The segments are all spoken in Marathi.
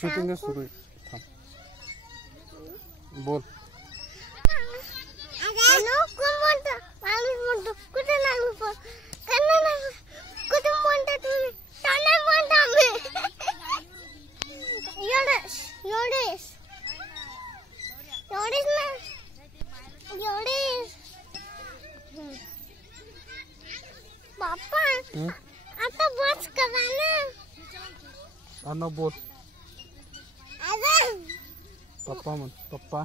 शूटिंग सुरू आहे. थांब बोल. पापा आता बस करा ना. अन्ना बोल. पप्पा म्हण. पप्पा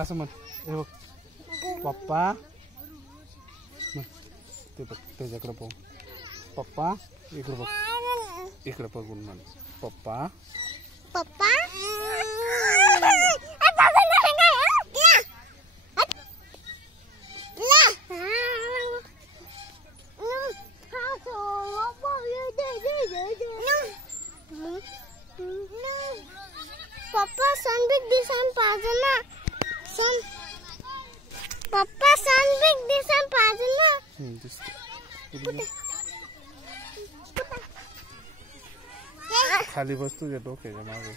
असं म्हण. हे बघ पप्पा ते बघ त्याच्याकडे पाहू. पप्पा इकडे बघ. इकडे बघून म्हण पप्पा. पप्पा पप्पा सन बिग दिसन पाहिजे ना. सन पप्पा सन बिग दिसन पाहिजे ना. खाली बस तुझ्या डोक्याच्या मागे.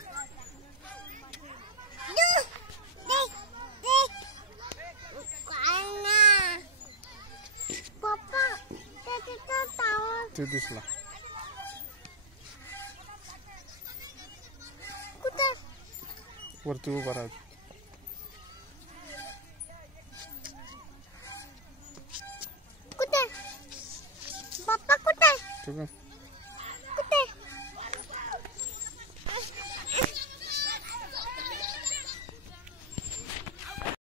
पप्पा ते दिसला. वरती उभा राहा. कुठे पप्पा कुठे. ठीक आहे.